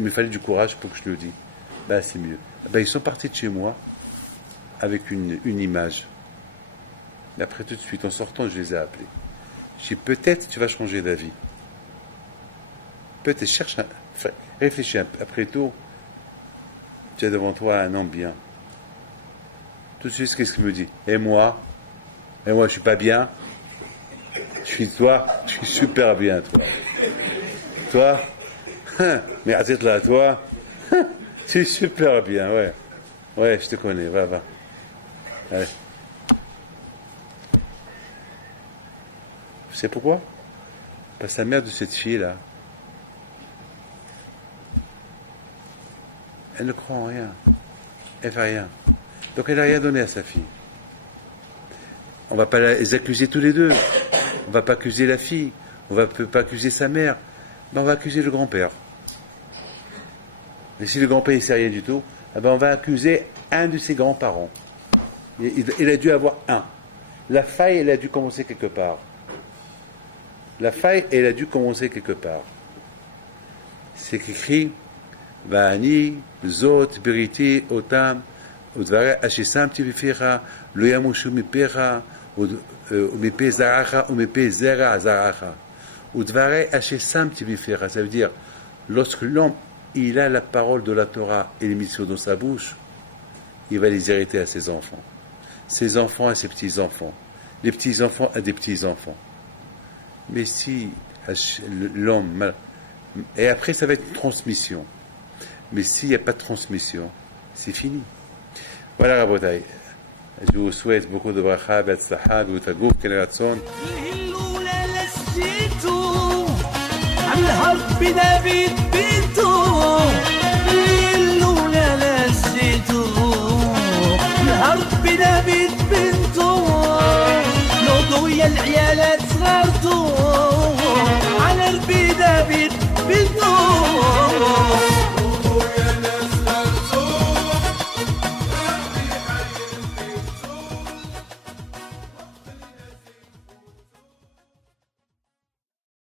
me fallait du courage pour que je le dise. Ben, c'est mieux. Ben, ils sont partis de chez moi avec une image. Et après, tout de suite, en sortant, je les ai appelés. Je dis, peut-être tu vas changer d'avis. Peut-être, réfléchis après tout. Tu as devant toi un homme bien. Tout de suite, qu'est-ce qu'il me dit? Et moi, je suis pas bien. Je suis super bien, toi. Toi, mais arrête là, toi, tu es super bien, ouais. Ouais, je te connais, va. Allez. Tu sais pourquoi? Parce que la mère de cette fille-là, elle ne croit en rien. Elle fait rien. Donc elle n'a rien donné à sa fille. On ne va pas les accuser tous les deux. On ne va pas accuser la fille. On ne va pas accuser sa mère. Mais on va accuser le grand-père. Et si le grand-père ne sait rien du tout, eh ben on va accuser un de ses grands-parents. Il a dû avoir un. La faille, elle a dû commencer quelque part. C'est qu'écrit Va'ani, Zot, Beriti, Otam, Udvare, Ashisamti Vificha, Lo Yamushu Mipecha, Umipe Zaracha, Umipe Zera Zaracha. Udvare, Ashisamti Vificha. Ça veut dire, lorsque l'homme il a la parole de la Torah et les mitzvot dans sa bouche, il va les hériter à ses enfants. Ses enfants à ses petits-enfants. Les petits-enfants à des petits-enfants. Mais si l'homme... Et après, ça va être une transmission. Mais s'il n'y a pas de transmission, c'est fini. Voilà, Rabotai. Je vous souhaite beaucoup de bracha, betzlacha, beutagouf, kel ratzon. العيالات صغرتو